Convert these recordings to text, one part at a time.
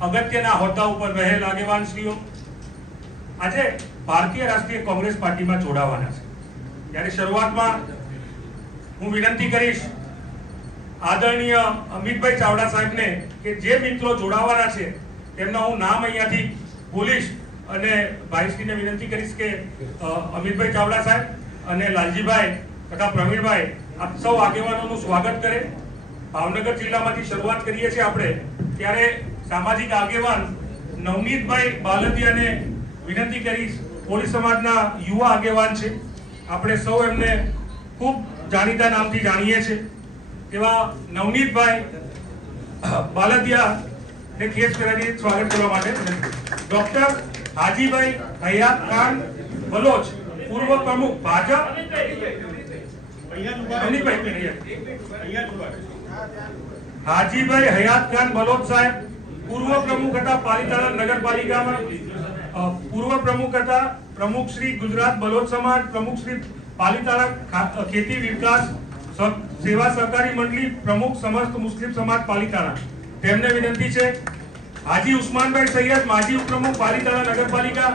અગત્યના હોદ્દા ઉપર રહેલ આગેવાનશ્રીઓ આજે ભારતીય રાષ્ટ્રીય કોંગ્રેસ પાર્ટીમાં જોડાવાના છે। ત્યારે શરૂઆતમાં હું વિનંતી કરીશ આદરણીય અમિતભાઈ ચાવડા સાહેબને કે જે મિત્રો જોડાવાના છે તેમના હું નામ અહીંયાથી બોલીશ અને ભાઈશ્રીને વિનંતી કરીશ કે અમિતભાઈ ચાવડા સાહેબ અને લાલજીભાઈ તથા પ્રવીણભાઈ આપ સૌ આગેવાનોનું સ્વાગત કરે। ભાવનગર જિલ્લામાંથી શરૂઆત કરીએ છીએ આપણે, ત્યારે સામાજિક આગેવાન નવનીતભાઈ બાલદિયાને વિનંતી કરીશ। કોળી સમાજના યુવા આગેવાન છે, આપણે સૌ એમને ખૂબ જાણીતા નામથી જાણીએ છીએ એવા નવનીતભાઈ બાલદિયા ને ખેસ પહેરાવી સ્વાગત કરવા માટે ડોક્ટર હાજીભાઈ હયાત ખાન બલોચ પૂર્વ પ્રમુખ ભાજપ હાજીભાઈ હયાત ખાન બલોચ સાહેબ પૂર્વ પ્રમુખ હતા પાલિતાણા નગરપાલિકામાં, પૂર્વ પ્રમુખ હતા પ્રમુખ શ્રી ગુજરાત બલોચ સમાજ, પ્રમુખ શ્રી પાલિતાણા ખેતી વિકાસ સેવા સહકારી મંડળી, પ્રમુખ સમસ્ત મુસ્લિમ સમાજ પાલિતાણા। તેમને વિનંતી છે હાજી ઉસ્માનભાઈ સૈયદ માજી ઉપપ્રમુખ પાલિતાણા નગરપાલિકા,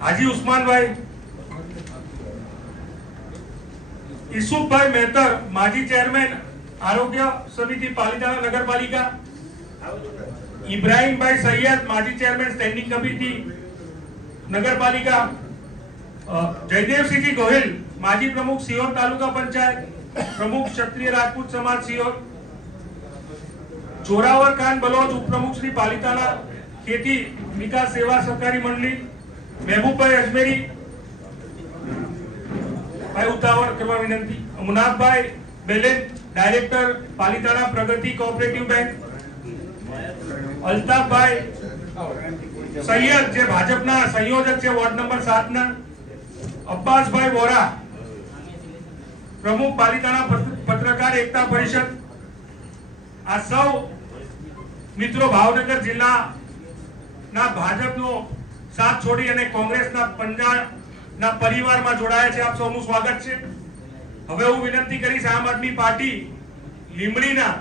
હાજી ઉસ્માનભાઈ, ઈસુફભાઈ મહેતર માજી ચેરમેન આરોગ્ય સમિતિ પાલિતાણા નગરપાલિકા, ઇબ્રાહીમભાઈ સૈયદ માજી ચેરમેન સ્ટેન્ડિંગ કમિટી નગરપાલિકા, જયદેવસિંહજી ગોહિલ માજી પ્રમુખ સિહોર તાલુકા પંચાયત, પ્રમુખ ક્ષત્રિય રાજપૂત સમાજ સિહોર, જોરાવર ખાન બલોચ ઉપપ્રમુખ શ્રી પાલિતાણા ખેતી વિકાસ સેવા સહકારી મંડળી, મહેબૂબભાઈ અજમેરી ભાઈ ઉતાવળ કરવા વિનંતી, મુનાફભાઈ બેલેન ડાયરેક્ટર પાલિતાણા પ્રગતિ કોઓપરેટિવ બેંક, અલ્તાફભાઈ સૈયદ જે ભાજપના સંયોજક છે વોર્ડ નંબર 7 ના, અબ્બાસભાઈ વોરા પ્રમુખ પાલિતાણા પત્રકાર એકતા પરિષદ। આ સૌ મિત્રો ભાવનગર જિલ્લાના ભાજપનો સાથ છોડી અને કોંગ્રેસના પંજાના પરિવારમાં જોડાયા છે। આપ સૌનું સ્વાગત છે। હવે હું વિનંતી કરીશ આમ આદમી પાર્ટી લીંબડીના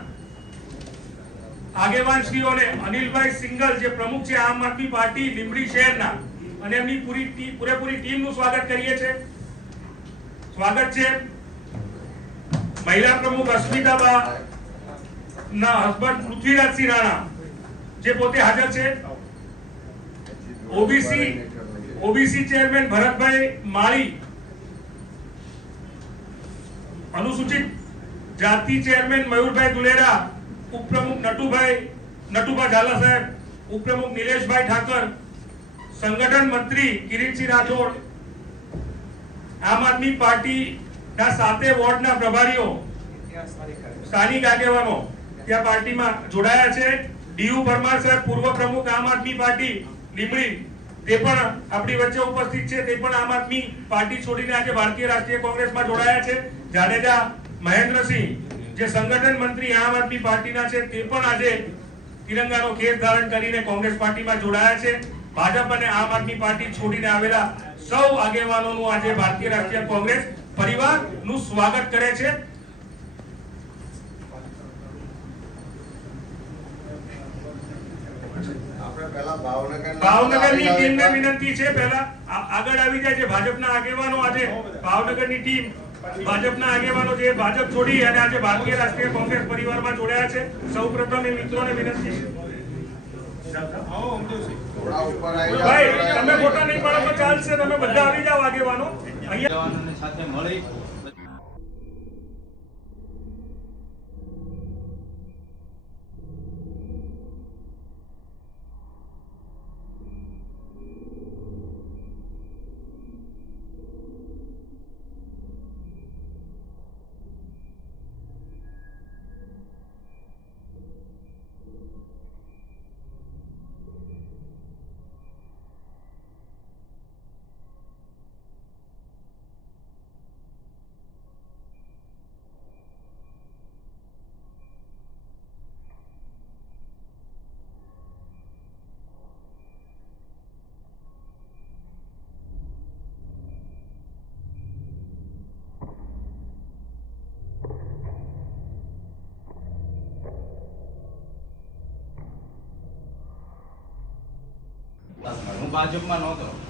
આગેવાન શ્રીઓને, અનિલભાઈ સિંગલ જે પ્રમુખ છે આમ આદમી પાર્ટી લીંબડી શહેરના, અને એમની પૂરેપૂરી ટીમનું સ્વાગત કરીએ છીએ। સ્વાગત છે મહિલા પ્રમુખ અસ્મિતાબા ના હસબન્ડ પૃથ્વીરાજસિંહ રાણા જે પોતે હાજર છે, ઓબીસી ચેરમેન ભરતભાઈ માળી, અનુસૂચિત જાતિ ચેરમેન મયુરભાઈ દુલેરા, ઉપપ્રમુખ નટુભા ઝાલા સાહેબ, ઉપપ્રમુખ નિલેશભાઈ ઠાકર, સંગઠન મંત્રી કિરીટસિંહ રાઠોડ, આમ આદમી પાર્ટીના 7 વોર્ડના પ્રભારીઓ, સ્થાનિક આગેવાનો ત્યાં પાર્ટીમાં જોડાયા છે। ડીયુ પરમાર સાહેબ પૂર્વ પ્રમુખ આમ આદમી પાર્ટી લીંબડી તે પણ આપણી વચ્ચે ઉપસ્થિત છે, તે પણ આમ આદમી પાર્ટી છોડીને આજે ભારતીય રાષ્ટ્રીય કોંગ્રેસમાં જોડાયા છે। જાડેજા મહેન્દ્રસિંહ જે સંગઠન મંત્રી આમ આદમી પાર્ટીના છે તે પણ આજે તિરંગાનો ખેસ ધારણ કરીને કોંગ્રેસ પાર્ટીમાં જોડાયા છે। ભાજપ અને આમ આદમી પાર્ટી છોડીને આવેલા સૌ આગેવાનોનું આજે ભારતીય રાષ્ટ્રીય કોંગ્રેસ પરિવારનું સ્વાગત કરે છે। ભાવનગરની ટીમને વિનંતી છે પહેલા આગળ આવી જાય છે ભાજપના આગેવાનો। આજે ભાવનગરની ટીમ ભાજપના આગેવાનો જે ભાજપ છોડી અને આજે ભારતીય રાષ્ટ્રીય કોંગ્રેસ પરિવારમાં જોડાયા છે, સૌપ્રથમ એ મિત્રોને વિનંતી છે ભાઈ તમે ફોટા નહીં પાડો તો ચાલશે, તમે બધા આવી જાવ આગેવાનો અહીંયા સાથે મળી। ભાજપમાં નહોતો.